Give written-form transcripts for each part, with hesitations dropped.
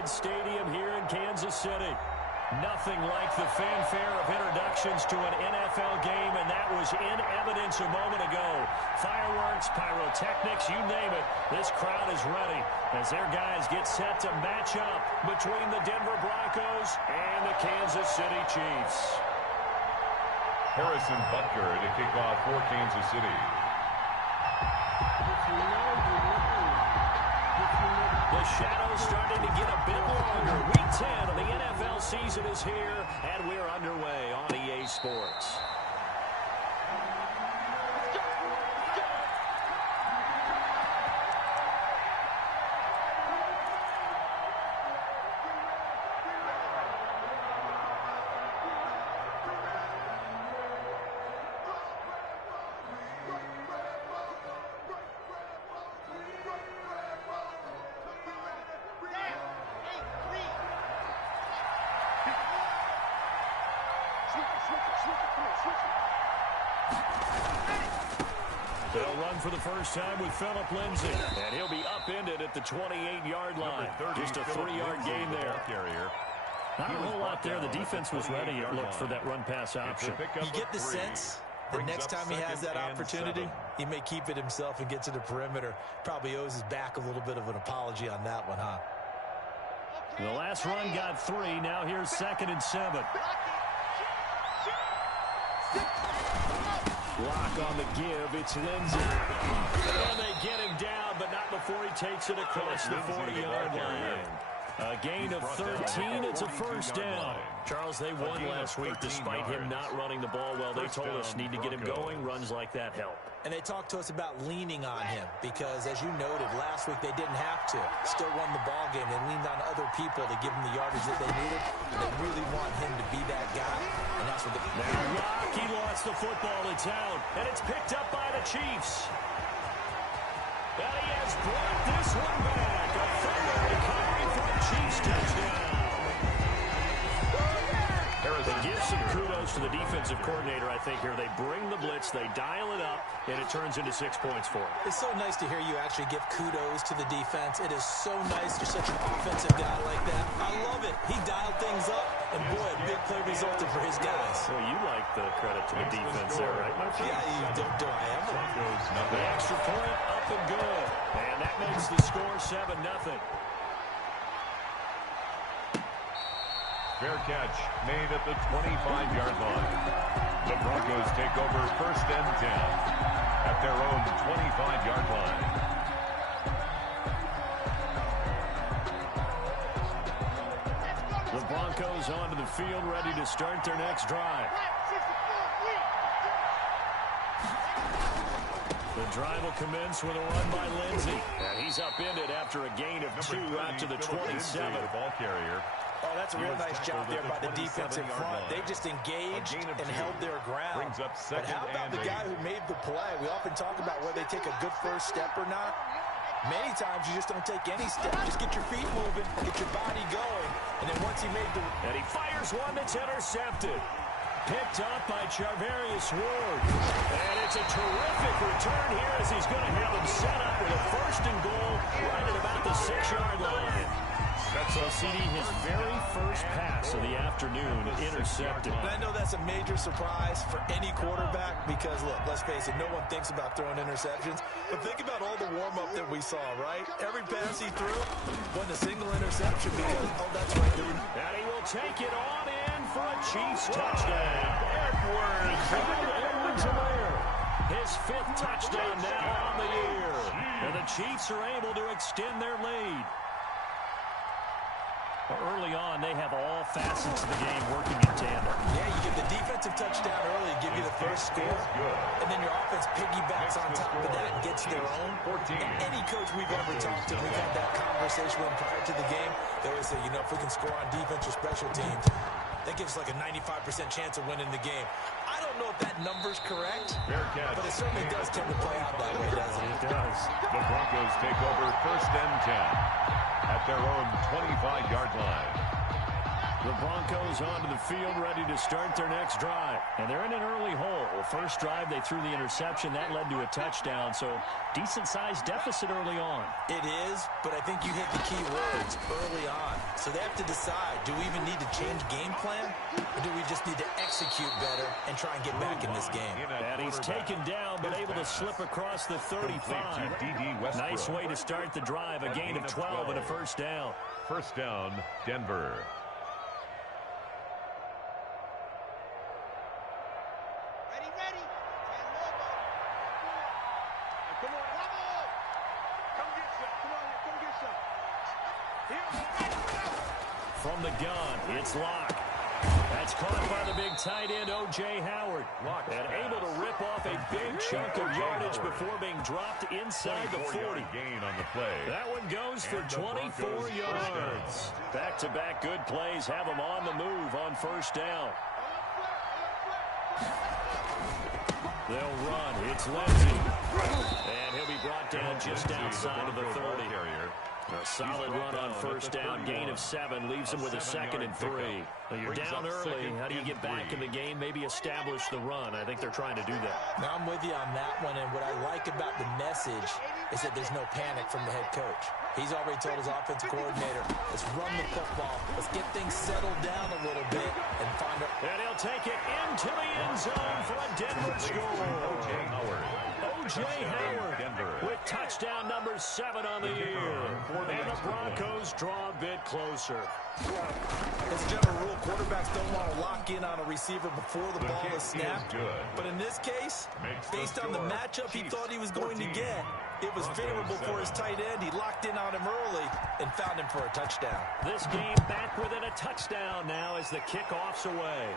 Arrowhead Stadium here in Kansas City. Nothing like the fanfare of introductions to an NFL game, and that was in evidence a moment ago. Fireworks, pyrotechnics, you name it. This crowd is ready as their guys get set to match up between the Denver Broncos and the Kansas City Chiefs. Harrison Butker to kick off for Kansas City. The shadow's starting to get a bit longer. Week 10 of the NFL season is here, and we're underway on EA Sports. They'll run for the first time with Phillip Lindsay, and he'll be upended at the 28-yard line. Just a 3-yard gain there. Not a whole lot there. The defense was ready, it looked, for that run-pass option. You get the sense that next time he has that opportunity, he may keep it himself and get to the perimeter. Probably owes his back a little bit of an apology on that one, huh? The last run got 3. Now here's 2nd and 7. Block on the give. It's Lindsay. And they get him down, but not before he takes it across the 40-yard line. A gain of 13. It's a first down. Charles, they won last week despite him not running the ball well. They told us need to get him going. Runs like that help. And they talked to us about leaning on him because, as you noted, last week they didn't have to. Still won the ball game. They leaned on other people to give them the yardage that they needed. They really want him to be that guy, and that's what they... Now Rocky lost the football. It's out, and it's picked up by the Chiefs. And he has brought this one back. A fumble recovery for a Chiefs touchdown. They give some kudos to the defensive coordinator, I think, here. They bring the blitz, they dial it up, and it turns into 6 points for him. It's so nice to hear you actually give kudos to the defense. It is so nice you're such an offensive guy like that. I love it. He dialed things up, and boy, a big play resulted for his guys. Well, you like the credit to the defense there, right, my friend? Yeah, you do I ever. The extra point up and good. And that makes the score 7-0. Fair catch made at the 25-yard line. The Broncos take over 1st and 10 at their own 25-yard line. The Broncos onto the field, ready to start their next drive. The drive will commence with a run by Lindsay. And he's upended after a gain of 2 out to the 27. Ball carrier. Oh, that's a real nice job there by the defensive front. They just engaged and held their ground. But how about the guy who made the play? We often talk about whether they take a good first step or not. Many times you just don't take any step. Just get your feet moving, get your body going, and then once he made the... And he fires one that's intercepted. Picked up by Charvarius Ward. And it's a terrific return here as he's going to have him set up with a 1st and goal right at about the 6-yard line. So, CD, his very first pass of the afternoon intercepted. And I know that's a major surprise for any quarterback because, look, let's face it, no one thinks about throwing interceptions. But think about all the warm-up that we saw, right? Every pass he threw wasn't a single interception because, oh, that's right, dude. And he will take it on in for a Chiefs touchdown. Edwards away. His 5th touchdown now on the year. And the Chiefs are able to extend their lead. Early on, they have all facets of the game working in tandem. Yeah, you get the defensive touchdown early, give you the first score, and then your offense piggybacks on top of that and gets their own. And any coach we've ever talked to, we've had that conversation with them prior to the game. They always say, you know, if we can score on defense or special teams, that gives us like a 95% chance of winning the game. I don't know if that number's correct, but it certainly does tend to play out that way, doesn't it? It does. The Broncos take over 1st and 10 at their own 25-yard line. The Broncos onto the field, ready to start their next drive. And they're in an early hole. First drive, they threw the interception. That led to a touchdown, so decent-sized deficit early on. It is, but I think you hit the key words early on. So they have to decide, do we even need to change game plan? Or do we just need to execute better and try and get back in this game? And he's taken down, but able to slip across the 35. Nice way to start the drive. A gain of 12 and a first down. First down, Denver. From the gun, it's Locke. That's caught by the big tight end, O.J. Howard. And able to rip off a big chunk of yardage before being dropped inside the 40. Gain on the play. That one goes for 24 yards. Back-to-back good plays have them on the move on first down. They'll run. It's Lindsey. And he'll be brought down just outside of the 30. A solid run on first down, gain of 7, leaves him with a 2nd and 3. Well, you're down early. How do you get back in the game? Maybe establish the run. I think they're trying to do that. Now, I'm with you on that one, and what I like about the message is that there's no panic from the head coach. He's already told his offensive coordinator, let's run the football. Let's get things settled down a little bit and find a... And he'll take it into the end zone for a Denver score. O.J. Howard. O.J. Howard with touchdown number 7 on the year. And the Broncos draw a bit closer. As a general rule, quarterbacks don't want to lock in on a receiver before the ball is snapped. But in this case, based on the matchup he thought he was going to get, it was favorable for his tight end. He locked in on him early and found him for a touchdown. This game back within a touchdown now as the kickoff's away.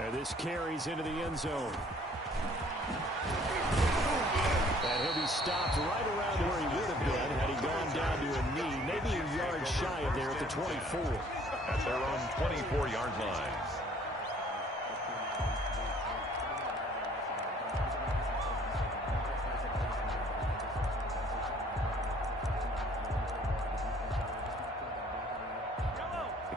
And this carries into the end zone. And he'll be stopped right around where he would have been had he gone down to a knee, maybe a yard shy of there at the 24. At their own 24-yard line.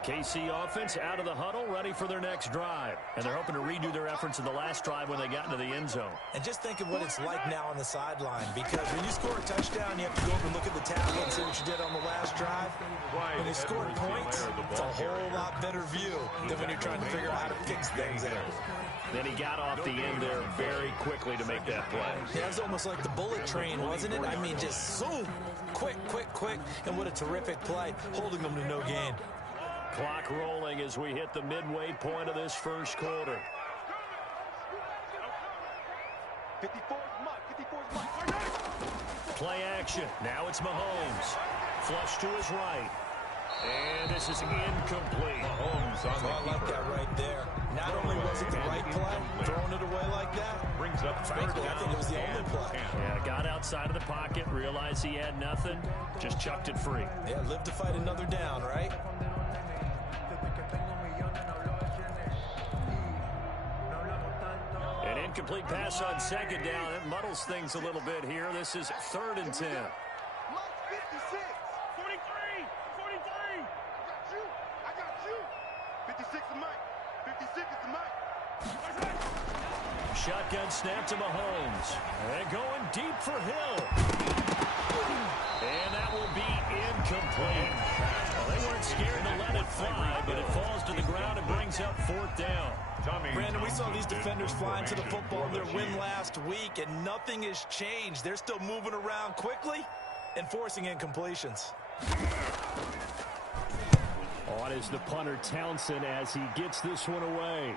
KC offense out of the huddle, ready for their next drive. And they're hoping to redo their efforts in the last drive when they got into the end zone. And just think of what it's like now on the sideline, because when you score a touchdown, you have to go over and look at the tablet and see what you did on the last drive. When you score points, it's a whole lot better view than when you're trying to figure out how to fix things out. Then he got off the end there very quickly to make that play. Yeah, it was almost like the bullet train, wasn't it? I mean, just zoom, quick, and what a terrific play, holding them to no gain. Clock rolling as we hit the midway point of this first quarter. 54's Mike. Play action. Now it's Mahomes. Flush to his right. And this is incomplete. Mahomes on the I like that right there. Not only was it the right play, throwing it away like that, brings up frankly, I think it was the only play. Yeah, got outside of the pocket, realized he had nothing, just chucked it free. Yeah, live to fight another down, right? An incomplete pass on second down. It muddles things a little bit here. This is 3rd and 10. Mike 56. 43. I got you. 56 is Mike. 56 is Mike. Shotgun snap to Mahomes. And going deep for Hill. And that will be incomplete. Well, they weren't scared to let it fly, but it falls to the ground and brings up 4th down. Brandon, we saw these defenders flying to the football in their win last week, and nothing has changed. They're still moving around quickly and forcing incompletions. On is the punter Townsend as he gets this one away.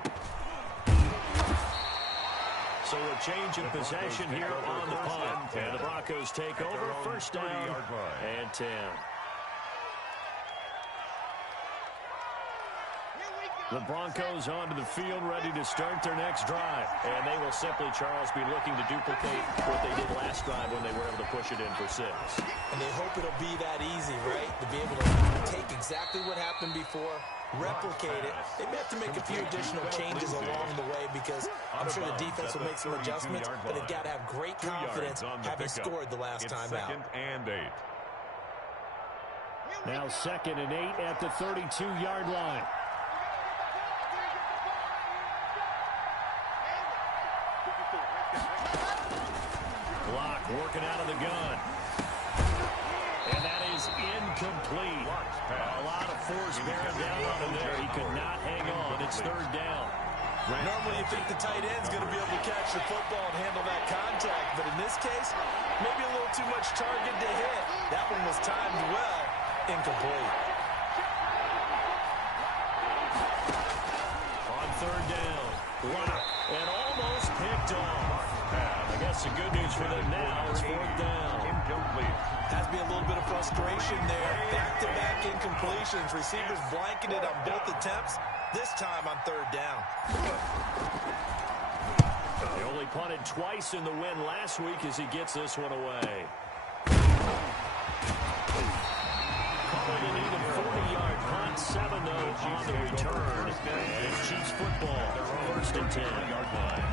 So a change in possession here on the punt. And the Broncos take over, first down and 10. The Broncos onto the field, ready to start their next drive. And they will simply, Charles, be looking to duplicate what they did last drive when they were able to push it in for 6. And they hope it'll be that easy, right? To be able to take exactly what happened before, replicate it. They may have to make a few additional changes along the way because I'm sure the defense will make some adjustments, but they've got to have great confidence having scored the last time out. 2nd and 8. Now 2nd and 8 at the 32-yard line. Working out of the gun. And that is is incomplete. A lot of force bearing down on him there. He could not hang on. It's third down. Normally you think the tight end's going to be able to catch the football and handle that contact, but in this case, maybe a little too much target to hit. That one was timed well, incomplete. On third down, block, and almost picked off. I guess the good news for them now is fourth down. Incomplete. Has to be a little bit of frustration there. Back-to-back incompletions. Receivers blanketed on both attempts. This time on third down. He only punted twice in the win last week as he gets this one away. Calling an even 40-yard punt, 7 though on the return. And it's Chiefs football, first and 10. Yard line.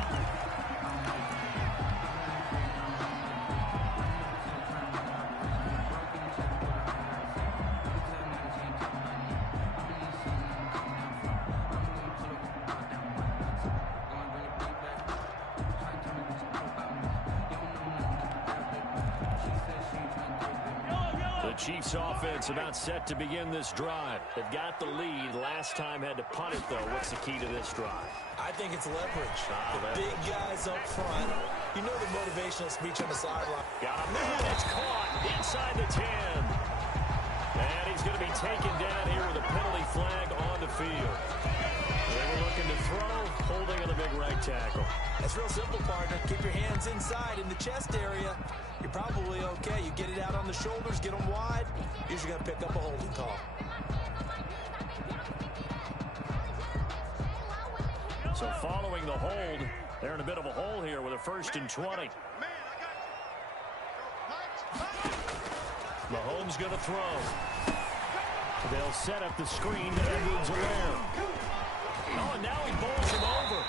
Chiefs offense about set to begin this drive. They've got the lead. Last time had to punt it, though. What's the key to this drive? I think it's leverage. The big guys up front. You know the motivational speech on the sideline. Got him there. It's caught inside the 10. And he's going to be taken down here with a penalty flag on the field. They were looking to throw, holding on the big right tackle. That's real simple, partner. Keep your hands inside in the chest area. You're probably okay. You get it out on the shoulders, get them wide. Usually going to pick up a holding call. So following the hold, they're in a bit of a hole here with a first and 20. Mahomes going to throw. They'll set up the screen to Edwards-Helaire. Oh, and now he bowls him over.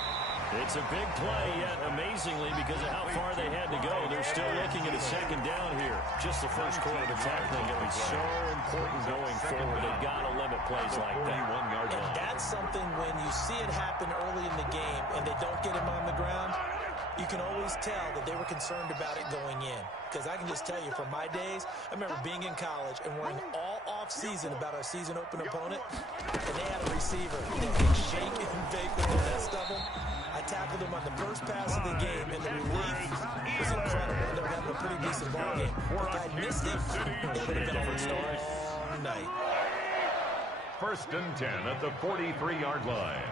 It's a big play, yet amazingly, because of how far they had to go, they're still looking at a second down here. Just the first quarter of the tackling going to be so important going forward. They've got to limit plays like that. And that's something when you see it happen early in the game and they don't get him on the ground, you can always tell that they were concerned about it going in. Because I can just tell you, from my days, I remember being in college and worrying all off-season about our season open opponent, and they had a receiver that could shake and bake with the best of them. I tackled him on the first pass of the game, and the relief was incredible. They were having a pretty decent ball game. If I missed it, it would have been a long night. First and 10 at the 43-yard line.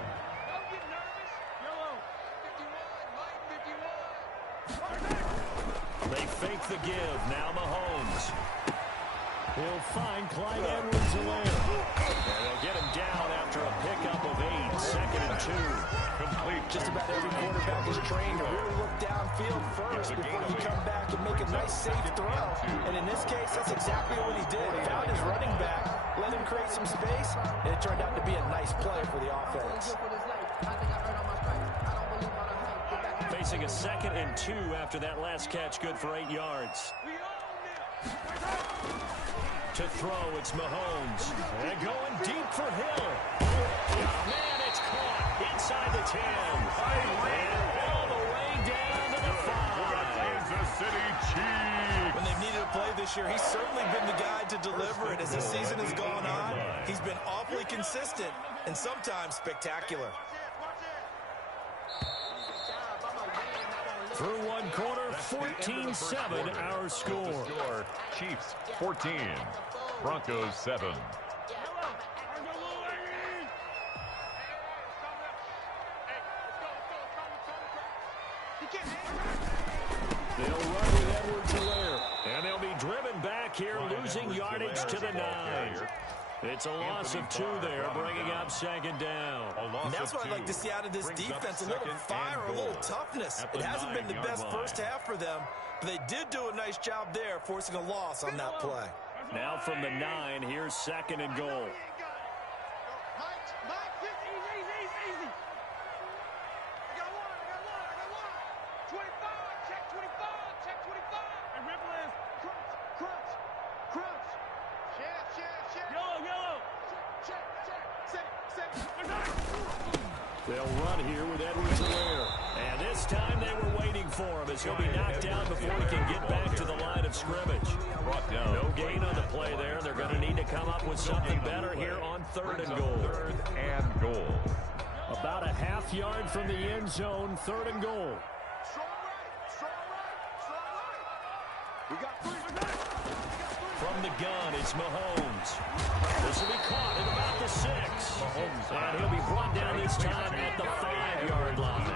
They fake the give. Now Mahomes. He'll find Clyde Edwards-Helaire. And they'll get him down after a pickup of 8. Second and 2. Complete. Just about every quarterback is trained to really look downfield first before you come back and make a nice, safe throw. And in this case, that's exactly what he did. Found his running back, let him create some space, and it turned out to be a nice play for the offense. Facing a second and 2 after that last catch, good for 8 yards. To throw, it's Mahomes. And going deep for Hill. Oh, man, it's caught inside the 10. And all the way down to the 5. Kansas City Chiefs. When they've needed a play this year, he's certainly been the guy to deliver it. As the season has gone on, he's been awfully consistent and sometimes spectacular. Through one quarter, 14-7 our score. Chiefs 14, Broncos 7. They'll run with Edwards-Helaire, and they'll be driven back here, losing yardage to the 9. It's a loss of 2 there, bringing up second down. And that's what I'd like to see out of this defense, a little fire, a little toughness. It hasn't been the best first half for them, but they did do a nice job there, forcing a loss on that play. Now from the 9, here's second and goal. They'll run here with Edwards-Helaire. And this time they were waiting for him as he'll be knocked down before he can get back to the line of scrimmage. No gain on the play there. They're going to need to come up with something better here on 3rd and goal. 3rd and goal. About a half yard from the end zone, 3rd and goal. From the gun, it's Mahomes. This will be caught at about the 6. And he'll be brought down this time at the 5-yard line.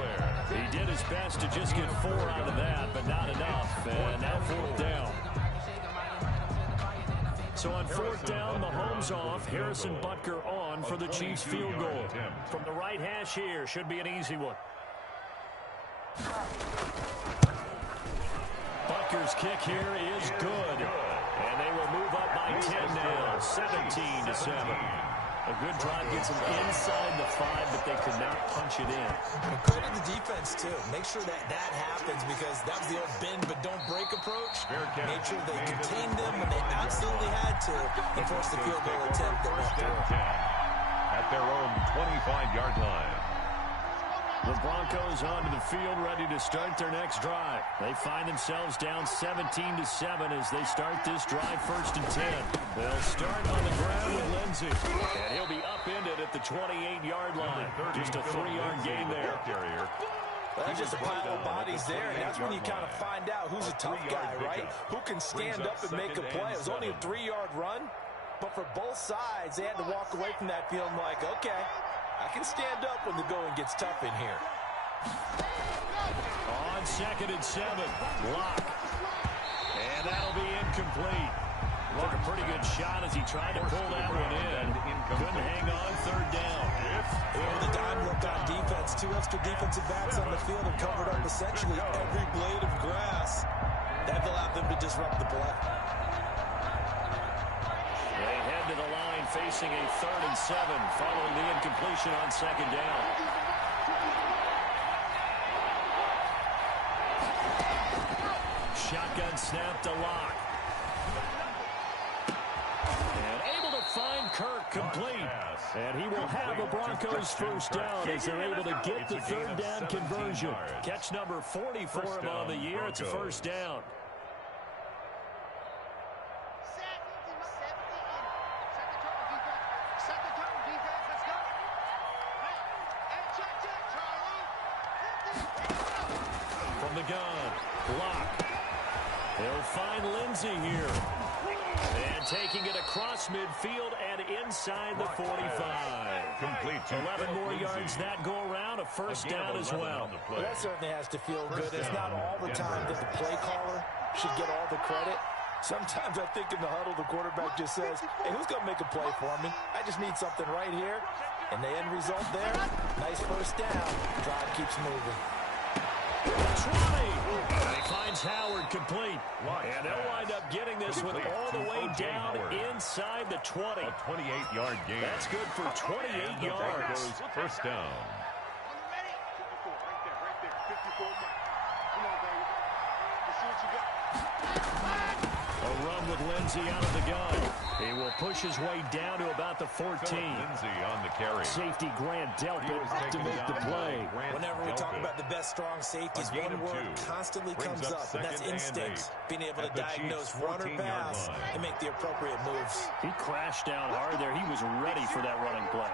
He did his best to just get 4 out of that, but not enough. And now 4th down. So on 4th down, Mahomes off, Harrison Butker on for the Chiefs field goal. From the right hash here, should be an easy one. Butker's kick here is good. And they will move up by 10 now, 17-7. A good drive gets them inside the 5, but they could not punch it in. And credit the defense, too. Make sure that happens because that was the old bend but don't break approach. Made sure they contained them when they absolutely had to and forced the field goal attempt that went through. At their own 25-yard line. The Broncos onto the field ready to start their next drive. They find themselves down 17-7 as they start this drive 1st and 10. They'll start on the ground with Lindsey. And he'll be upended at the 28-yard line. Just a 3-yard gain there. Well, there's just a pile of bodies there, and that's when you kind of find out who's a tough guy, right? Who can stand up and make a play. It was only a 3-yard run, but for both sides, they had to walk away from that feeling like, okay, I can stand up when the going gets tough in here. On 2nd and 7, block. And that'll be incomplete. Took a pretty good shot as he tried to pull that one in. Couldn't hang on 3rd down. The dime look on defense. 2 extra defensive backs on the field and covered up essentially every blade of grass. That allowed them to disrupt the play. They head to the line facing a 3rd and 7 following the incompletion on 2nd down. Shotgun snap to Lock. And able to find Kirk complete. And he will have a Broncos 1st down as they're able to get the 3rd down conversion. Catch number 40 for him on the year. It's a 1st down. From the gun, block. They'll find Lindsey here. And taking it across midfield and inside the 45. Complete. 11 more yards that go around, a 1st down as well. Well, that certainly has to feel good. It's not all the time that the play caller should get all the credit. Sometimes I think in the huddle, the quarterback just says, hey, who's going to make a play for me? I just need something right here. And the end result there, nice 1st down. Drive keeps moving. 20. He finds Howard complete. And they'll wind up getting this one all the way down inside the 20. A 28-yard gain. That's good for 28 yards. 1st down. A run with Lindsey out of the gun. He will push his way down to about the 14. Lindsey on the carry. Safety Grant Delpit to make the play. Whenever we talk about the best strong safeties, one word constantly comes up, and that's instinct. Being able to diagnose run or pass and make the appropriate moves. He crashed down hard there. He was ready for that running play.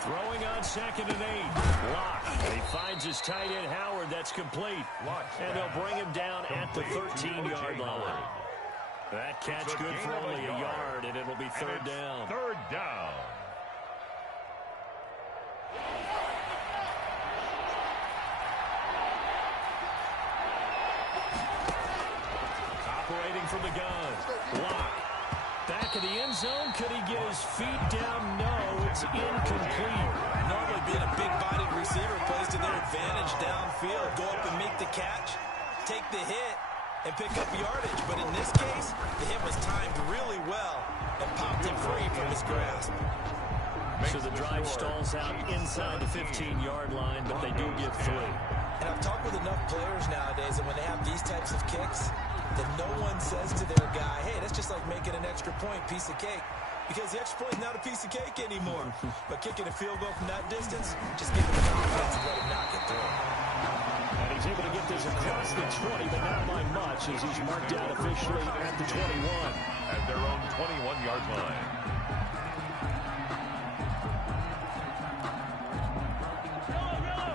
Throwing on 2nd and 8. Lock. He finds his tight end Howard. That's complete. And they'll bring him down at the 13-yard line. That catch good for only a yard, and it'll be 3rd down. 3rd down. Operating from the gun. Lock. Back in the end zone. Could he get his feet down? No, it's incomplete. Normally being a big-bodied receiver plays to their advantage downfield. Go up and make the catch, take the hit, and pick up yardage. But in this case, the hit was timed really well and popped him free from his grasp. So the drive stalls out inside the 15-yard line, but they do get 3. And I've talked with enough players nowadays that when they have these types of kicks, that no one says to their guy, hey, that's just like making an extra point, piece of cake. because the extra point is not a piece of cake anymore. But kicking a field goal from that distance, just give him the confidence and let him knock it through. And he's able to get this across the 20, but not by much as he's marked out officially at the 21. At their own 21-yard line.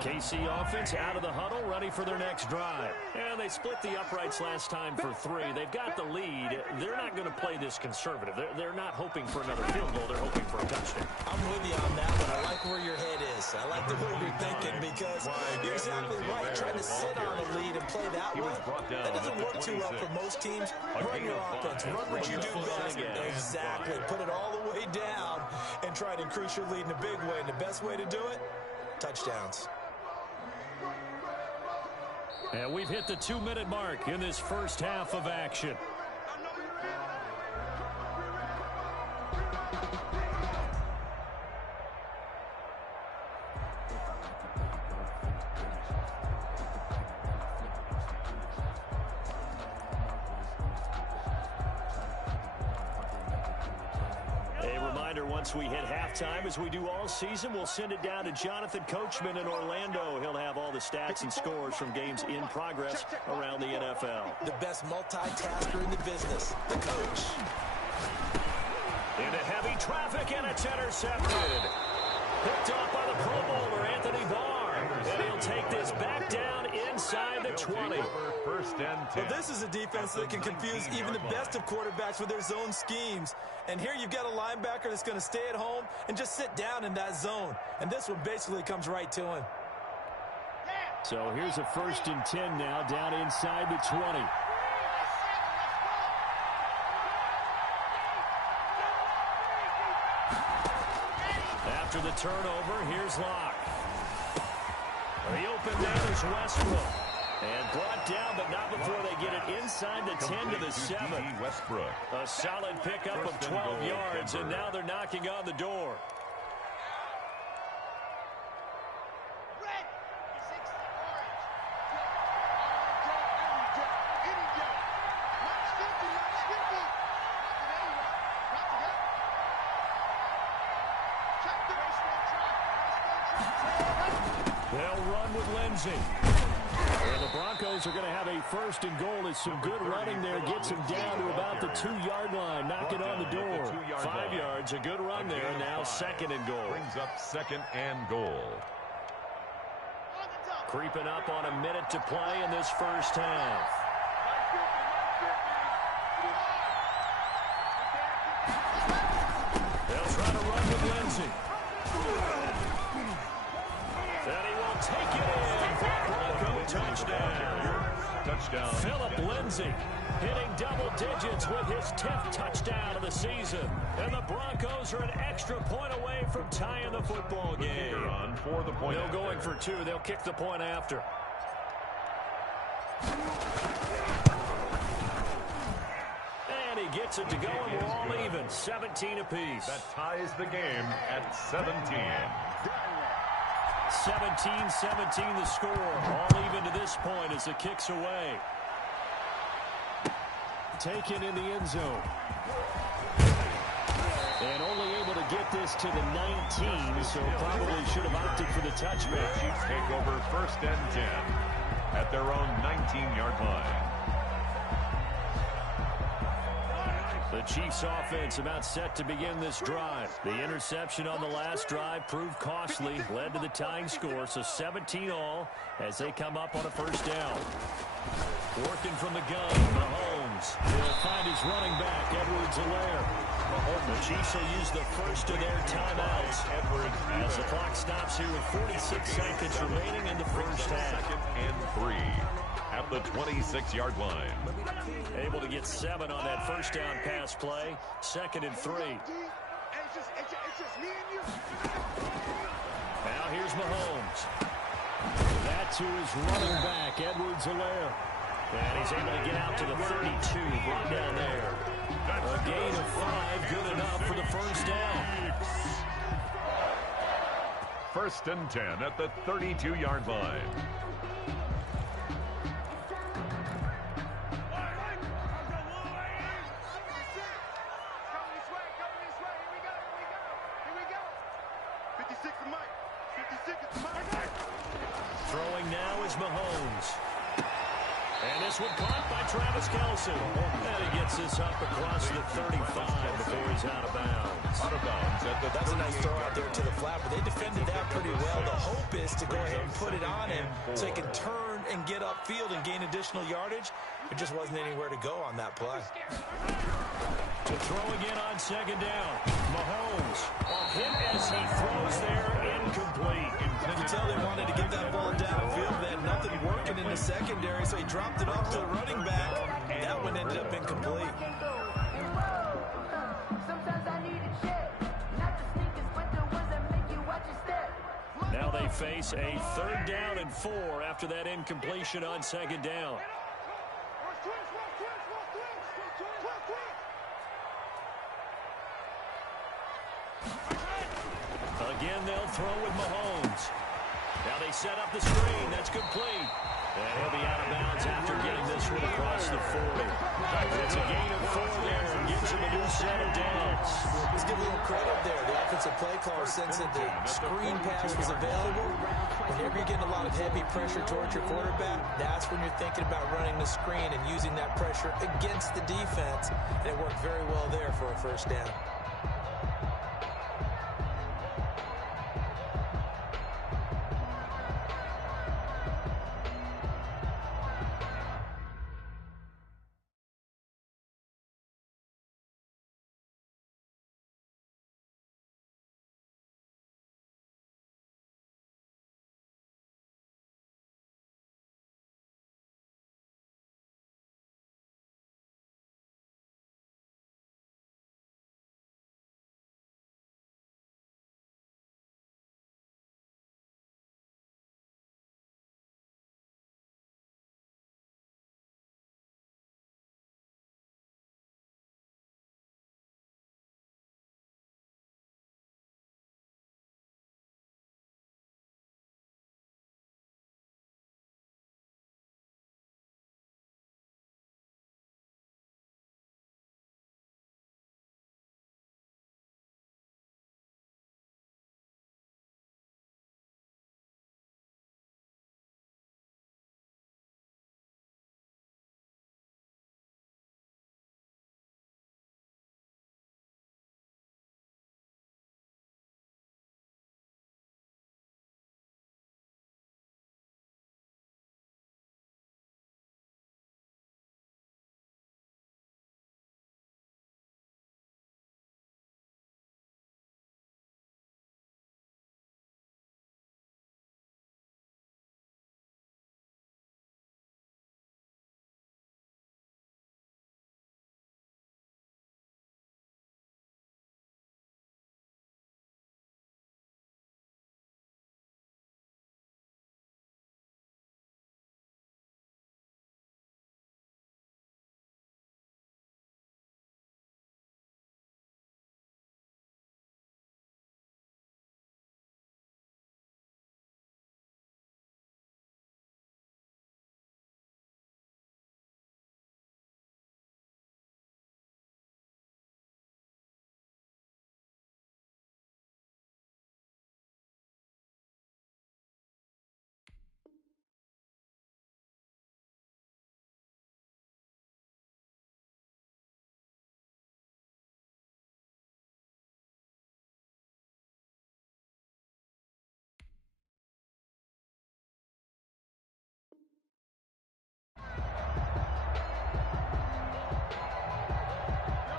KC offense out of the huddle, ready for their next drive. And they split the uprights last time for 3. They've got the lead. They're not going to play this conservative. They're not hoping for another field goal. They're hoping for a touchdown. I'm with you on that one. I like where your head is. I like the way you're thinking because you're exactly right. Trying to sit on a lead and play that way, that doesn't work too well for most teams. Run your offense. Run what you do best. Exactly. Put it all the way down and try to increase your lead in a big way. And the best way to do it, touchdowns. And we've hit the 2-minute mark in this first half of action. Once we hit halftime, as we do all season, we'll send it down to Jonathan Coachman in Orlando. He'll have all the stats and scores from games in progress around the NFL. The best multitasker in the business, the coach. Into heavy traffic, and it's intercepted. Picked off by the Pro Bowler, Anthony Barr. And he'll take this back down inside the 20. First and 10. Well, this is a defense that can confuse even the best of quarterbacks with their zone schemes. And here you've got a linebacker that's going to stay at home and just sit down in that zone. And this one basically comes right to him. So here's a 1st and 10 now, down inside the 20. After the turnover, here's Locke. The open man is Westbrook. And brought down, but not before they get it inside the 10 to the 7. Westbrook. A solid pickup of 12 yards, and now they're knocking on the door. They'll run with Lindsey. And the Broncos are going to have a 1st and goal as some good running there gets him down to about the 2-yard line. Knock it on the door. 5 yards, a good run there. Now 2nd and goal. Brings up 2nd and goal. Creeping up on a minute to play in this first half. They'll try to run with Lindsey. And he will take it in for a Bronco touchdown. Philip Lindsay hitting double digits with his 10th touchdown of the season. And the Broncos are an extra point away from tying the football game. They're going for 2. They'll kick the point after. And he gets it to go, and we're all even. 17 apiece. That ties the game at 17. 17-17 the score. All even to this point as the kick's away. Taken in the end zone. And only able to get this to the 19, so probably should have opted for the touchback. Chiefs take over 1st and 10 at their own 19-yard line. The Chiefs offense about set to begin this drive. The interception on the last drive proved costly, led to the tying score, so 17 all as they come up on a 1st down. Working from the gun, Mahomes. He'll find his running back, Edwards-Helaire. The Chiefs will use the first of their timeouts as the clock stops here with 46 seconds remaining in the first half. 2nd and 3 at the 26-yard line. Able to get 7 on that 1st down pass play. 2nd and 3. Now here's Mahomes. That to his running back, Edwards-Helaire. And he's able to get out to the 32, brought down there. A gain of 5, good enough for the 1st down. 1st and 10 at the 32-yard line. Throwing now is Mahomes. And this one caught by Travis Kelce. And he gets this up across the 35 before he's out of bounds. Out of bounds. That's a nice throw out there to the flat, but they defended that pretty well. The hope is to go ahead and put it on him so he can turn and get upfield and gain additional yardage. There just wasn't anywhere to go on that play. To throw again on second down. Mahomes hit as he throws there, incomplete. You can tell they wanted to get that ball downfield. They had nothing working in the secondary, so he dropped it off to the running back. That one ended up incomplete. Now they face a 3rd down and 4 after that incompletion on second down. Again, they'll throw with Mahomes. Now they set up the screen. That's complete. And he'll be out of bounds after getting this one across the 40. It's a gain of 4 there and gives him a new set of downs. Let's give a little credit there. The offensive play caller sensed that the screen pass was available. Whenever you're getting a lot of heavy pressure towards your quarterback, that's when you're thinking about running the screen and using that pressure against the defense. And it worked very well there for a 1st down.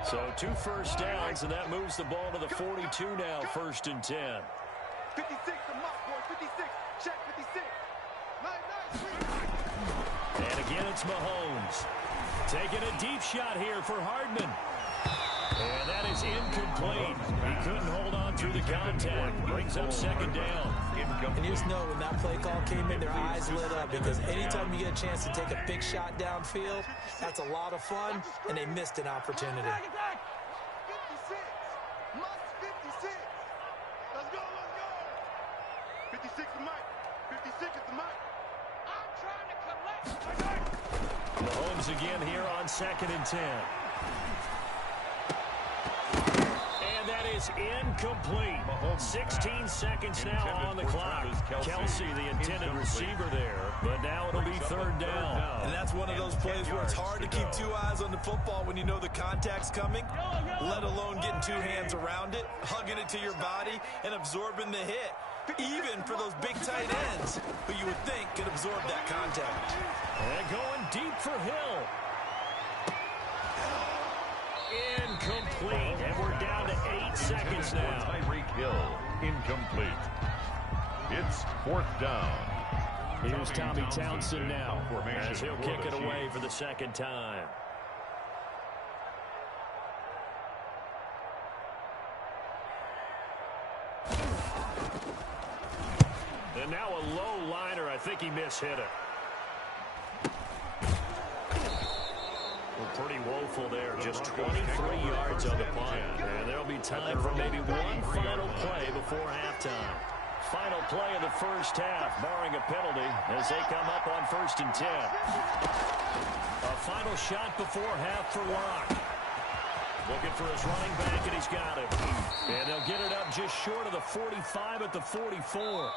So 2 first downs, and that moves the ball to the 42 now, 1st and 10. 56, the mark, boy. 56. Check 56. And again, it's Mahomes. Taking a deep shot here for Hardman. And that is incomplete. He couldn't hold on through the contact. Brings up 2nd down. And you just know when that play call came in, their eyes lit up, because anytime you get a chance to take a big shot downfield, that's a lot of fun, and they missed an opportunity. 56. Must 56. Let's go, let's go. 56 is Mike. 56 is the Mike. I'm trying to collect. Mahomes again here on 2nd and 10. And that is incomplete. 16 seconds now on the clock. Kelsey, the intended receiver there, but now it'll be third down. And that's one of those plays where it's hard to keep two eyes on the football when you know the contact's coming, let alone getting two hands around it, hugging it to your body, and absorbing the hit. Even for those big tight ends who you would think could absorb that contact. And going deep for Hill. Incomplete. And we're down to 8 seconds now. Tyreek Hill, incomplete. It's fourth down. Here's Tommy Townsend now, as he'll kick it away for the second time. And now a low liner. I think he mishit it. Well, pretty woeful there. Just 23 yards on the punt. And there'll be time for maybe one final play before halftime. Final play of the first half, barring a penalty, as they come up on 1st and 10. A final shot before half for Locke. Looking for his running back, and he's got it. And they'll get it up just short of the 45 at the 44.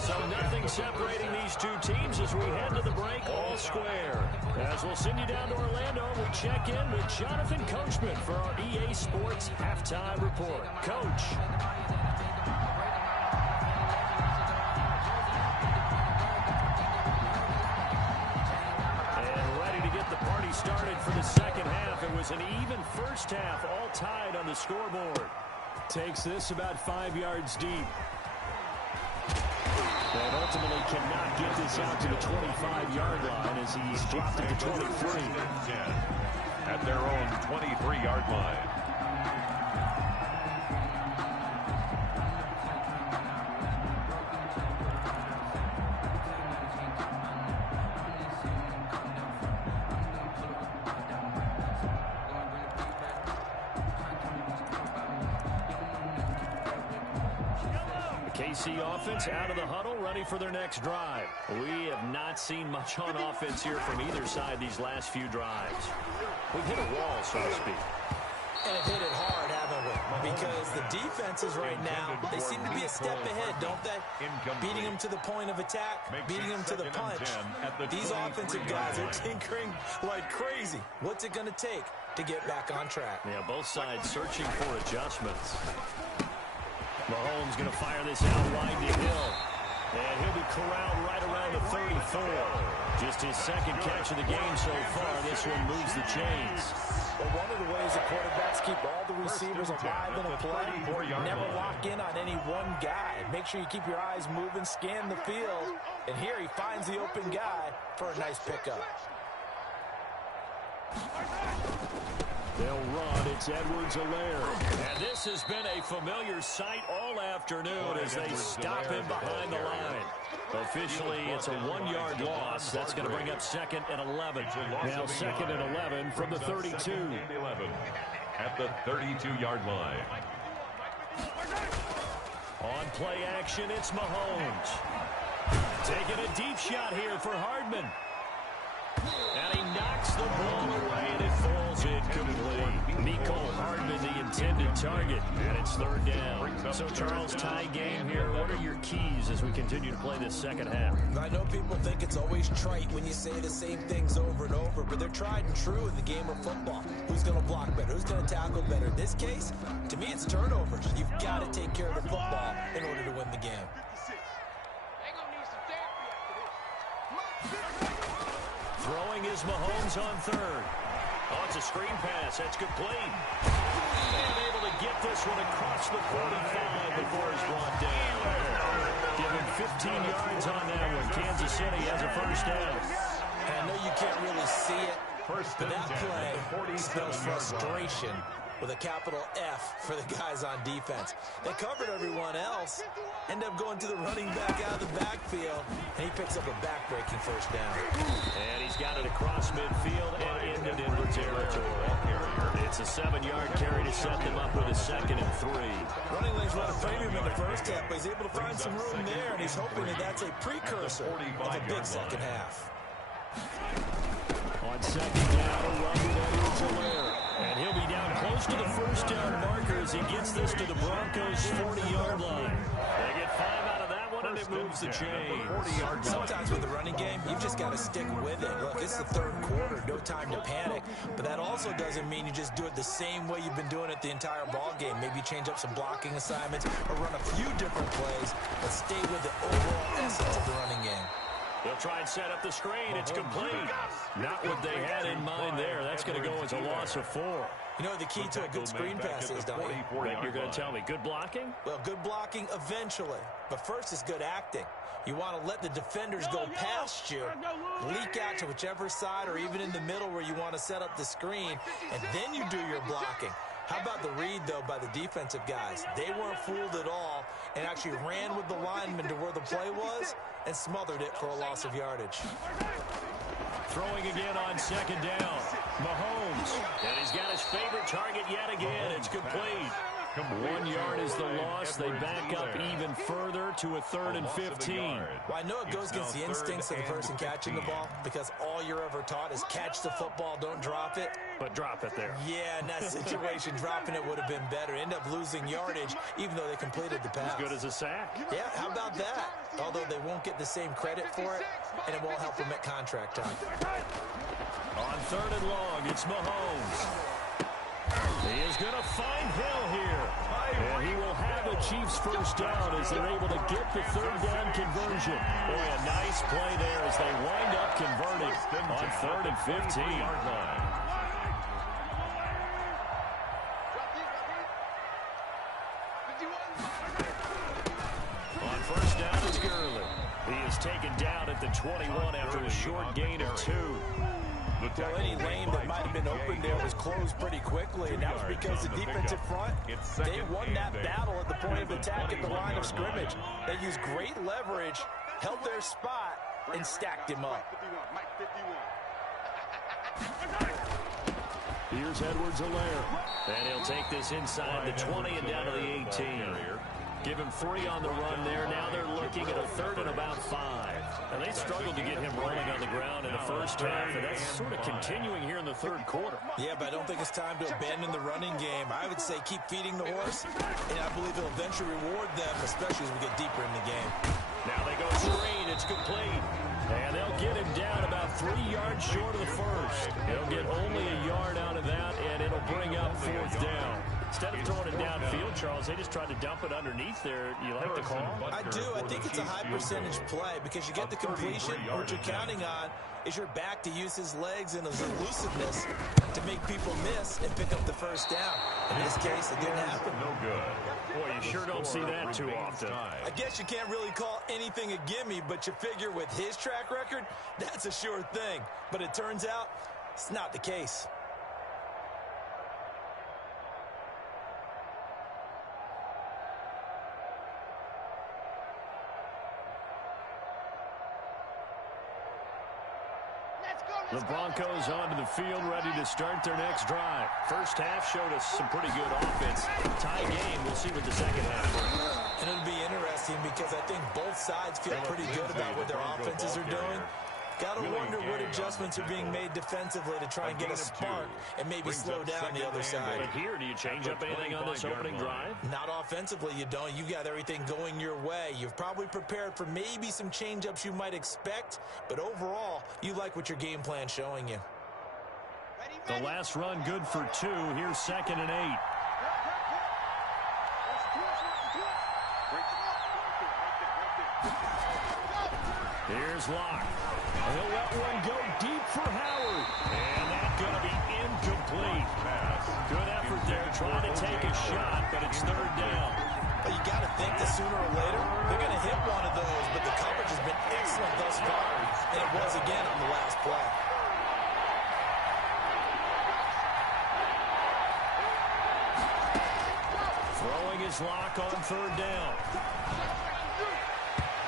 So nothing separating these two teams as we head to the break, all square. As we'll send you down to Orlando, we'll check in with Jonathan Coachman for our EA Sports Halftime Report. Coach. Started for the second half. It was an even first half, all tied on the scoreboard. Takes this about 5 yards deep. And ultimately cannot get this out to the 25-yard line as he's dropped it to 23. At their own 23-yard line. KC offense out of the huddle, ready for their next drive. We have not seen much on offense here from either side these last few drives. We've hit a wall, so to speak. And have hit it hard, haven't we? Because the defenses right now, they seem to be a step ahead, don't they? Beating them to the point of attack, beating them to the punch. These offensive guys are tinkering like crazy. What's it going to take to get back on track? Yeah, both sides searching for adjustments. Mahomes going to fire this out wide to Hill. And he'll be corralled right around the 34. Just his second catch of the game so far. This one moves the chains. Well, one of the ways the quarterbacks keep all the receivers alive in a play, never lock in on any one guy. Make sure you keep your eyes moving, scan the field. And here he finds the open guy for a nice pickup. They'll run. It's Edwards-Helaire. And this has been a familiar sight all afternoon as they stop him behind the line. Officially, it's a 1-yard loss. That's going to bring up 2nd and 11. Now 2nd and 11 from the 32. At the 32-yard line. On play action, it's Mahomes. Taking a deep shot here for Hardman. And he knocks the ball away, and it falls incomplete. Mecole Hardman, the intended target, and it's third down. So, Charles, tie game here. What are your keys as we continue to play this second half? I know people think it's always trite when you say the same things over and over, but they're tried and true in the game of football. Who's going to block better? Who's going to tackle better? In this case, to me, it's turnovers. You've got to take care of the football in order to win the game. Throwing is Mahomes on third. Oh, it's a screen pass. That's complete. And able to get this one across the 45 before it's brought down. Give him 15 yards on that one. Kansas City has a first down. And I know you can't really see it, but that play spells frustration with a capital F for the guys on defense. They covered everyone else, end up going to the running back out of the backfield, and he picks up a back-breaking first down. And he's got it across midfield and into Denver territory. It's a 7-yard carry to set them up with a 2nd and 3. Running lanes run a premium in the first half, but he's able to find some room there, and he's hoping that that's a precursor of a big second half. On second down, a run with Edwards-Helaire. And he'll be down close close to the first down marker as he gets this to the Broncos' 40-yard line. They get 5 out of that one, and it moves the chains. Sometimes with the running game, you've just got to stick with it. Look, it's the third quarter, no time to panic. But that also doesn't mean you just do it the same way you've been doing it the entire ball game. Maybe change up some blocking assignments or run a few different plays, but stay with the overall essence of the running game. They'll try and set up the screen. It's complete. Not what they had in mind there. That's going to go as a loss of 4. You know what the key to a good screen pass is, don't you? You're going to tell me good blocking? Well, good blocking eventually. But first is good acting. You want to let the defenders go past you, leak out to whichever side or even in the middle where you want to set up the screen, and then you do your blocking. How about the read, though, by the defensive guys? They weren't fooled at all and actually ran with the lineman to where the play was and smothered it for a loss of yardage. Throwing again on second down. Mahomes. And he's got his favorite target yet again. It's complete. 1 yard is the loss. They back up even further to a 3rd and 15. Well, I know it goes against the instincts of the person catching the ball because all you're ever taught is catch the football, don't drop it. But drop it there. Yeah, in that situation, dropping it would have been better. End up losing yardage, even though they completed the pass. As good as a sack. Yeah, how about that? Although they won't get the same credit for it, and it won't help them at contract time. On 3rd and long, it's Mahomes. He is going to find Hill here. And he will have the Chiefs first down as they're able to get the 3rd down conversion. Boy, a nice play there as they wind up converting on 3rd and 15. On first down, it's Gurley. He is taken down at the 21 after a short gain of 2. Well, any lane that might have been open there was closed pretty quickly, and that was because the defensive front, they won that battle at the point of attack at the line of scrimmage. They used great leverage, held their spot, and stacked him up. Here's Edwards-Helaire. And he'll take this inside the 20 and down to the 18. Give him 3 on the run there. Now they're looking at a 3rd and about 5. And they struggled to get him rolling on the ground in the first half, and that's sort of continuing here in the 3rd quarter. Yeah, but I don't think it's time to abandon the running game. I would say keep feeding the horse, and I believe it'll eventually reward them, especially as we get deeper in the game. Now they go screen. It's complete. And they'll get him down about 3 yards short of the first. He'll get only a yard out of that, and it'll bring up 4th down. Instead of throwing it downfield, Charles, they just tried to dump it underneath there. You like the call? I do. I think it's a high percentage play because you get the completion. What you're counting on is your back to use his legs and his elusiveness to make people miss and pick up the first down. In this case, it didn't happen. No good. Boy, you sure don't see that too often. I guess you can't really call anything a gimme, but you figure with his track record, that's a sure thing. But it turns out it's not the case. The Broncos onto the field, ready to start their next drive. First half showed us some pretty good offense. Tie game, we'll see what the second half brings. And it'll be interesting because I think both sides feel pretty good about what their offenses are doing. Got to wonder what adjustments are being made defensively to try and get a spark and maybe slow down the other side. But here, do you change up anything on this opening drive? Not offensively, you don't. You got everything going your way. You've probably prepared for maybe some change-ups you might expect, but overall, you like what your game plan's showing you. The last run good for 2. Here's 2nd and 8. Here's Locke. He'll let one go deep for Howard. And that's going to be incomplete. Good effort there trying to take a shot, but it's 3rd down. But you got to think that sooner or later, they're going to hit one of those, but the coverage has been excellent thus far, and it was again on the last play. Throwing his Locke on 3rd down.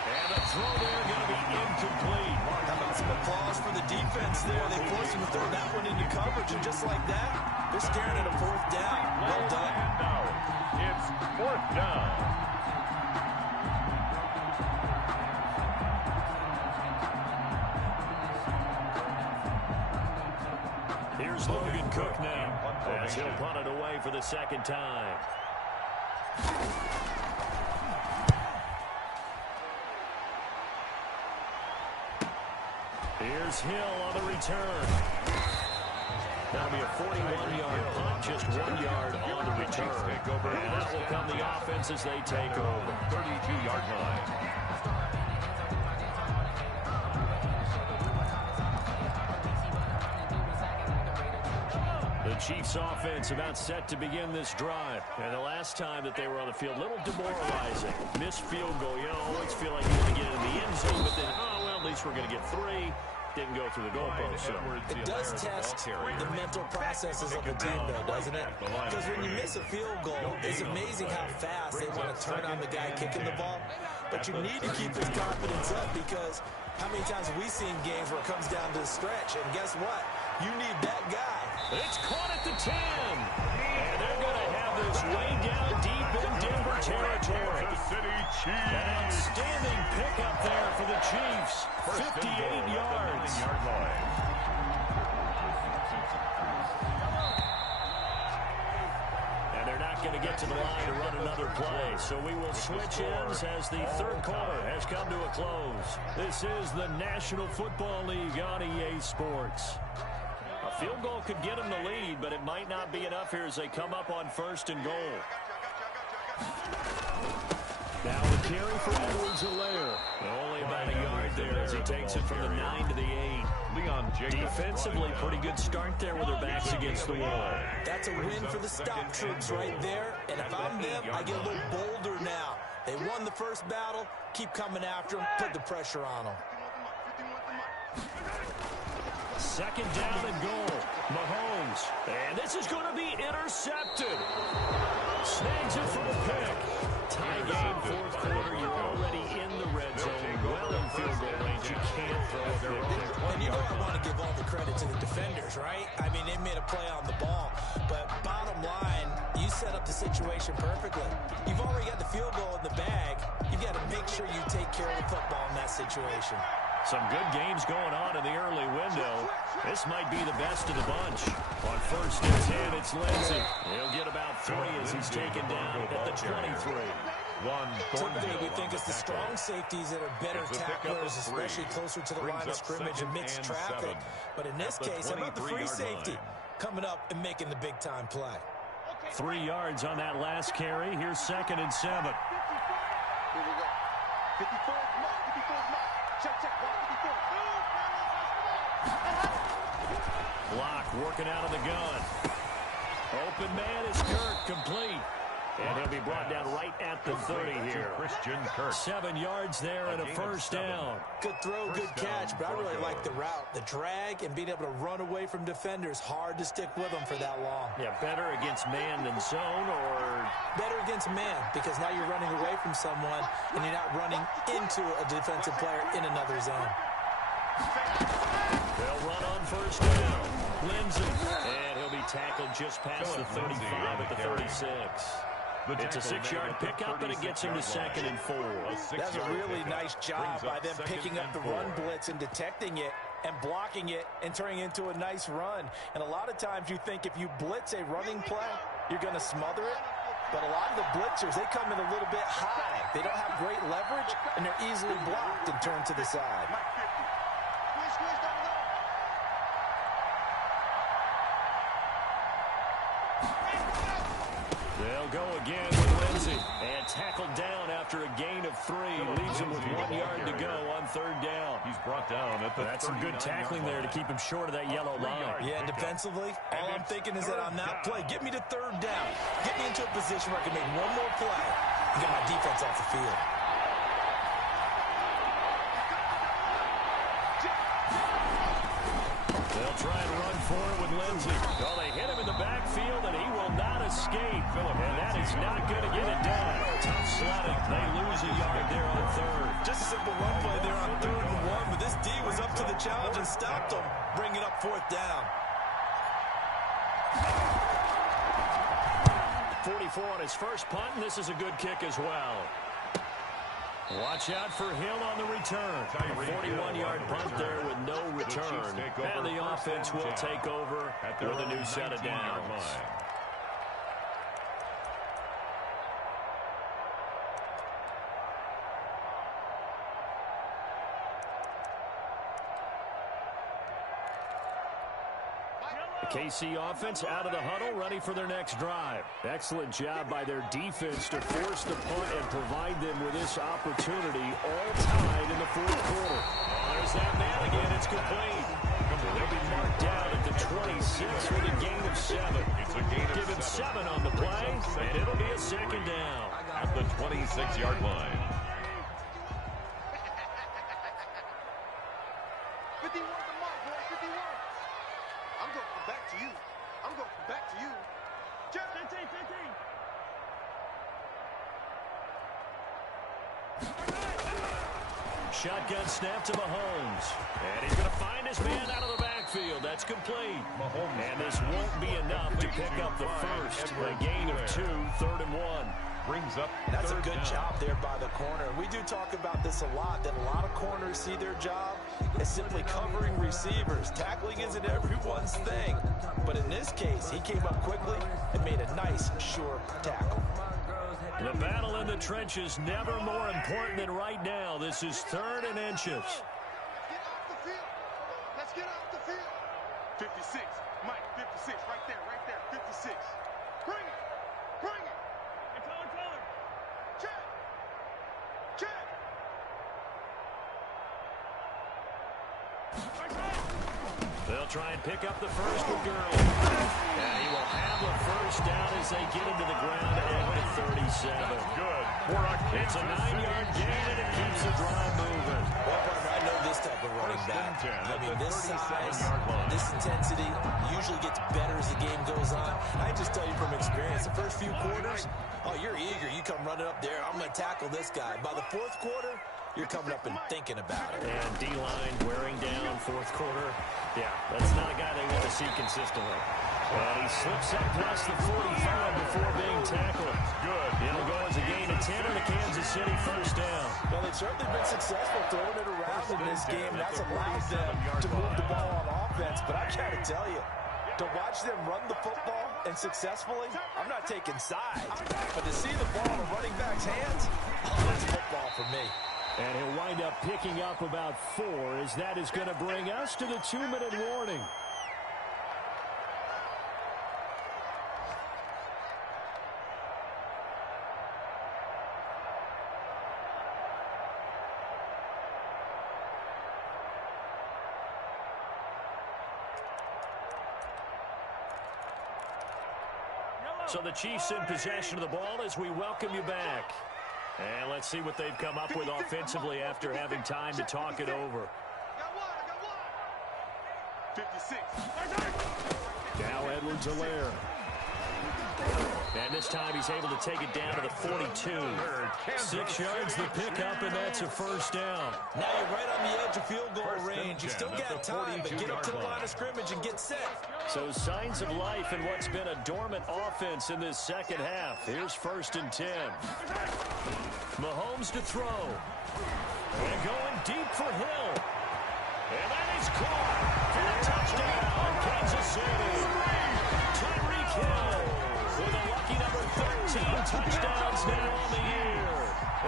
And the throw there going to be incomplete. How about some applause for the defense there? They forced him to throw that one into coverage, and just like that, they're staring at a 4th down. Well done. It's 4th down. Here's Logan Cook now, as he'll punt it away for the second time. Here's Hill on the return. That'll be a 41-yard punt, just 1 yard on the return. And that will come the offense as they take over. 32-yard line. The Chiefs offense about set to begin this drive. And the last time that they were on the field, a little demoralizing. Missed field goal. You always feel like you're going to get in the end zone, but then, oh, well, at least we're going to get 3. Didn't go through the goalpost. So it does test the mental processes of a team, though, doesn't it? Because when you miss a field goal, it's amazing how fast they want to turn on the guy kicking the ball. But you need to keep his confidence up, because how many times have we seen games where it comes down to the stretch? And guess what? You need that guy. It's caught at the 10. And they're going to have this way down deep in Denver territory. An outstanding pickup there for the Chiefs. 58 yards. And they're not going to get to the line to run another play. So we will switch ends as the third quarter has come to a close. This is the National Football League on EA Sports. A field goal could get them the lead, but it might not be enough here as they come up on 1st and goal. Now the carry for Edwards-Helaire. Only about a yard there as he takes it from the 9 to the 8. Defensively, pretty good start there with their backs against the wall. That's a win for the stop troops right there. And if I'm them, I get a little bolder now. They won the first battle. Keep coming after them. Put the pressure on them. 2nd down and goal. Mahomes. And this is going to be intercepted. Snags it for the pick. Tie game, 4th quarter. You're already in the red zone. Well in field goal range. You can't throw a pick. And you know I want to give all the credit to the defenders, right? I mean, they made a play on the ball. But bottom line, you set up the situation perfectly. You've already got the field goal in the bag. You've got to make sure you take care of the football in that situation. Some good games going on in the early window. This might be the best of the bunch. On 1st and 10, it's Lindsey. He'll get about 3 as he's taken down at the 23. Typically, we think it's the strong safeties that are better tacklers, especially closer to the line of scrimmage and mixed traffic. But in this case, how about the free safety coming up and making the big-time play? 3 yards on that last carry. Here's 2nd and 7. Here we go. 54 is mark. 54 is mark. Check, check. 154. Block working out of the gun. Open man is Kirk, complete. And he'll be brought down right at the 30 here. Christian Kirk. 7 yards there and a 1st down. Good throw, good catch, but I really like the route. The drag and being able to run away from defenders. Hard to stick with them for that long. Yeah, better against man than zone, or better against man, because now you're running away from someone and you're not running into a defensive player in another zone. They'll run on 1st down. Lindsey. And he'll be tackled just past the 35 at the 36. It's a 6-yard pickup, and it gets him to 2nd and 4. That's a really nice job by them picking up the run blitz and detecting it and blocking it and turning it into a nice run. And a lot of times you think if you blitz a running play, you're going to smother it. But a lot of the blitzers, they come in a little bit high. They don't have great leverage, and they're easily blocked and turned to the side. They'll go again with Lindsey. And tackled down after a gain of 3. Leaves him with 1 yard to go on 3rd down. He's brought down at the That's some good tackling there to keep him short of that yellow line. Yeah, and defensively, all I'm thinking is that on that play, get me to 3rd down. Get me into a position where I can make one more play and get my defense off the field. They'll try and run for it with Lindsey. Well, they hit him in the backfield, and he will not escape. And that is not going to get it done. Tough sledding. They lose a yard there on 3rd. Just a simple run play there on 3rd and 1, but this D was up to the challenge and stopped them, bringing up 4th down. 44 on his first punt, and this is a good kick as well. Watch out for Hill on the return. 41-yard punt there with no return. And the offense will take over with a new set of downs. The KC offense out of the huddle, ready for their next drive. Excellent job by their defense to force the punt and provide them with this opportunity, all tied in the fourth quarter. Oh, there's that man again. It's complete. They'll be marked down at the 26 with a gain of 7. It's a gain of Give it 7 on the play, and it'll be a second down. At the 26-yard line. 51 to Mike, boy, 51. I'm going to come back to you. I'm going to come back to you. 15, 15. Shotgun snap to Mahomes. And he's going to find his man out of the backfield. That's complete. And this won't be enough to pick up the first. A gain of 2, 3rd and 1. Brings up That's a good job there by the corner. We do talk about this a lot, that a lot of corners see their job as simply covering receivers. Tackling isn't everyone's thing. But in this case, he came up quickly and made a nice, sure tackle. The battle in the trenches never more important than right now. This is 3rd and inches. Get off the field. Let's get off the field. 56. Mike, 56. Right there, 56. Bring it. Bring it. Check. Check. They'll try and pick up the first with Gurley. And he will have the first down as they get into the ground at the 37. Good. It's a 9-yard gain, and it keeps the drive moving. Well, partner, I know this type of running back. I mean, this size, this intensity usually gets better as the game goes on. I just tell you from experience, the first few quarters, oh, you're eager. You come running up there, I'm going to tackle this guy. By the fourth quarter, you're coming up and thinking about it. And D-line wearing down fourth quarter. Yeah, that's not a guy they want to see consistently. And he slips up past the 45 before being tackled. Good. It'll go as a gain of 10 and a Kansas City first down. Well, they've certainly been successful throwing it around in this game. That's allowed them to move the ball on offense. But I got to tell you, to watch them run the football and successfully, I'm not taking sides. But to see the ball in the running back's hands, oh, that's football for me. And he'll wind up picking up about 4 as that is going to bring us to the 2-minute warning. So the Chiefs in possession of the ball as we welcome you back. And let's see what they've come up with offensively after having time to talk it over. I got one. 56. Now Edwards-Helaire. And this time he's able to take it down to the 42. 6 yards the pickup, and that's a first down. Now you're right on the edge of field goal range. You still got time, but get up to the line of scrimmage and get set. So signs of life in what's been a dormant offense in this second half. Here's 1st and 10. Mahomes to throw. And going deep for Hill. And that is caught for a touchdown, Kansas City. Tyreek Hill with a lucky number 13 touchdowns now on the year.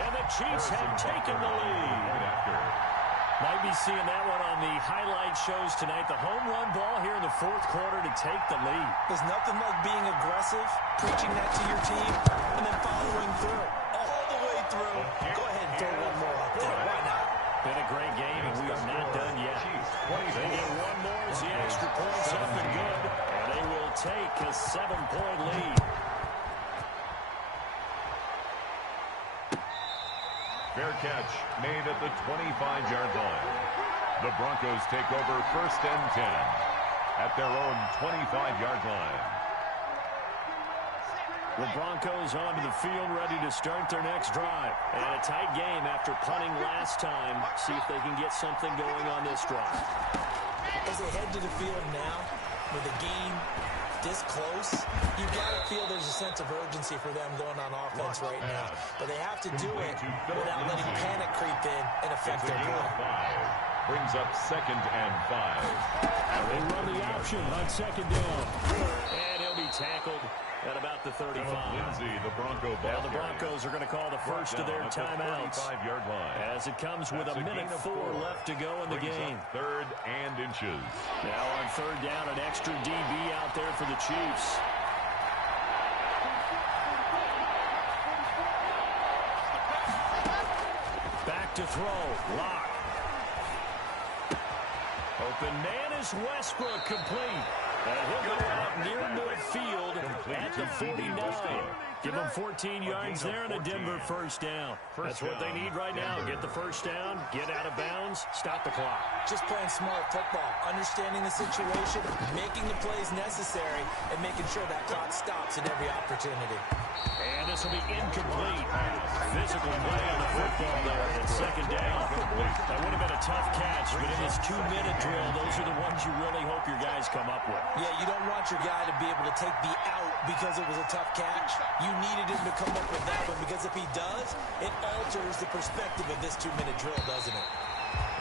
And the Chiefs have taken the lead. Might be seeing that one on the highlight shows tonight. The home run ball here in the fourth quarter to take the lead. There's nothing like being aggressive, preaching that to your team, and then following through. All the way through. Go ahead and throw one more up there. Why not? Been a great game, and we are not done yet. They get one more as the extra point's up and good, and they will take a 7-point lead. Fair catch made at the 25-yard line. The Broncos take over 1st and 10 at their own 25-yard line. The Broncos onto the field, ready to start their next drive. And a tight game after punting last time. See if they can get something going on this drive. As they head to the field now, with a game this close, you've got to feel there's a sense of urgency for them going on offense right now. But they have to do it without letting panic creep in and affect their play. Brings up 2nd and 5. They run the option on 2nd down. And he'll be tackled at about the 35. Lindsay, the Bronco ball. Now the Broncos are going to call the first of their timeouts. 35-yard line. As it comes with a minute 4 left to go in the game. 3rd and inches. Now on 3rd down, an extra DB out there for the Chiefs. Back to throw. Lock. Open man is Westbrook, complete. And he'll go out near midfield at the 49. Give him 14 yards there and a Denver first down. That's what they need right now. Get the first down, get out of bounds, stop the clock. Just playing smart football, understanding the situation, making the plays necessary, and making sure that clock stops at every opportunity. And this will be incomplete. Physical play on the football there at 2nd down. That would have been a tough catch, but in this 2-minute drill, those are the ones you really hope your guys come up with. Yeah, you don't want your guy to be able to take the out because it was a tough catch. You needed him to come up with that one because if he does, it alters the perspective of this 2-minute drill, doesn't it?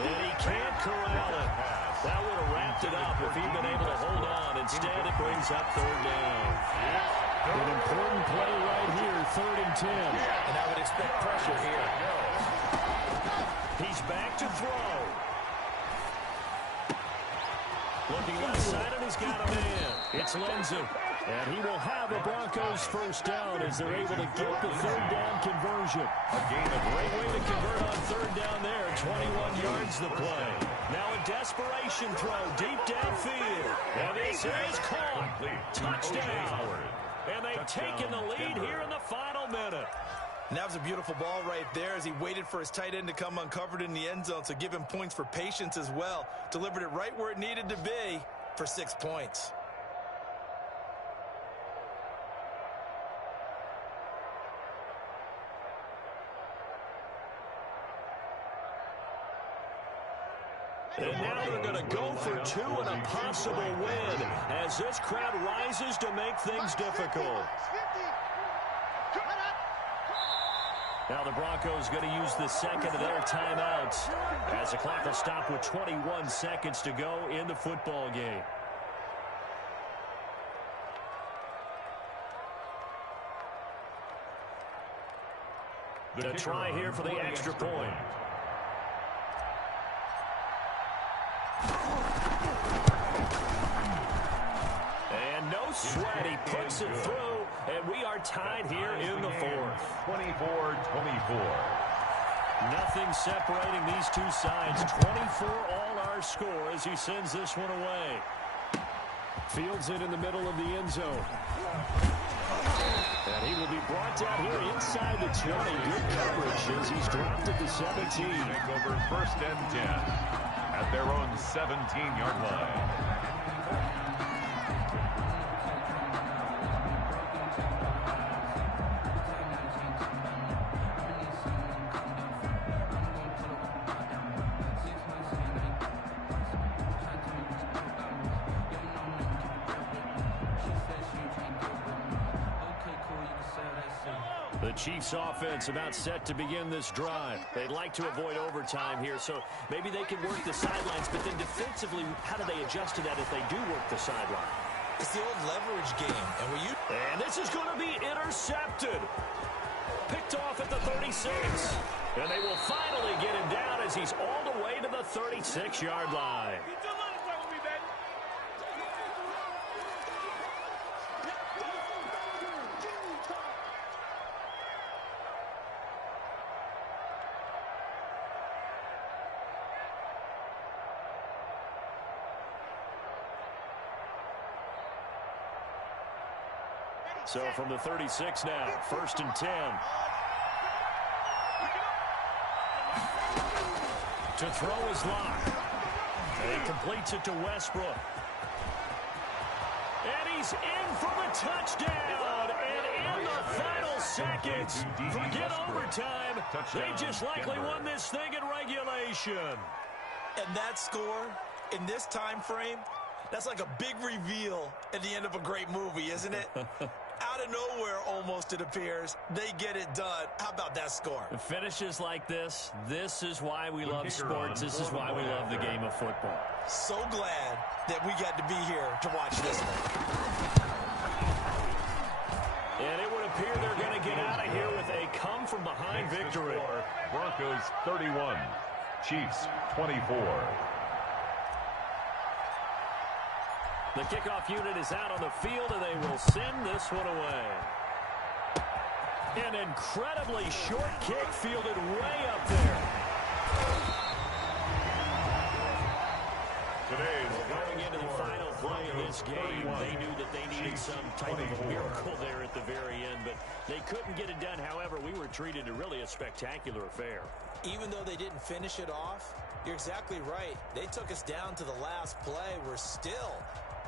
And he can't corral it. That would have wrapped it up if he'd been able to hold on. Instead, it brings up 3rd down. An important play right here, 3rd and 10. And I would expect pressure here. He's back to throw. Looking left side, and he's got a man. It's Lindsay. And he will have a Broncos first down as they're able to get the 3rd down conversion. A great way to convert on 3rd down there. 21 yards the play. Now a desperation throw deep downfield. And this is caught. Touchdown. And they've taken the lead here in the final minute. And that was a beautiful ball right there as he waited for his tight end to come uncovered in the end zone. So give him points for patience as well. Delivered it right where it needed to be for 6 points. And now they're going to go for 2 and a possible win as this crowd rises to make things difficult. Now the Broncos going to use the 2nd of their timeouts as the clock will stop with 21 seconds to go in the football game. The try here for the extra point. And no sweat, he puts it through, and we are tied here in the 4th. 24-24. Nothing separating these two sides. 24 all our score as he sends this one away. Fields it in the middle of the end zone. And he will be brought down here inside the 20. Good coverage as he's dropped at the 17. Take over 1st and 10 at their own 17-yard line. The Chiefs offense about set to begin this drive. They'd like to avoid overtime here, so maybe they can work the sidelines, but then defensively, how do they adjust to that if they do work the sideline? It's the old leverage game. And this is going to be intercepted. Picked off at the 36. And they will finally get him down as he's all the way to the 36-yard line. So from the 36 now, 1st and 10. To throw his line. And he completes it to Westbrook. And he's in for the touchdown. And in the final seconds, forget overtime. They just likely won this thing in regulation. And that score in this time frame, That's like a big reveal at the end of a great movie, isn't it? Out of nowhere, almost, it appears. They get it done. How about that score? Finishes like this is why we love sports. This is why we love the game of football. So glad that we got to be here to watch this one. And it would appear they're going to get out of here with a come-from-behind victory. Broncos 31, Chiefs 24. The kickoff unit is out on the field, and they will send this one away. An incredibly short kick fielded way up there. Going into the final play of this game, they knew that they needed some type of miracle there at the very end, but they couldn't get it done. However, we were treated to really a spectacular affair. Even though they didn't finish it off, you're exactly right. They took us down to the last play.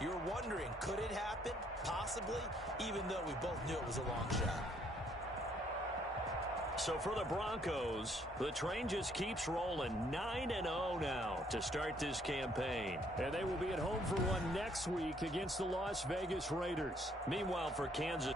You're wondering, could it happen? Possibly, even though we both knew it was a long shot. So for the Broncos, the train just keeps rolling. 9-0 now to start this campaign. And they will be at home for one next week against the Las Vegas Raiders. Meanwhile, for Kansas...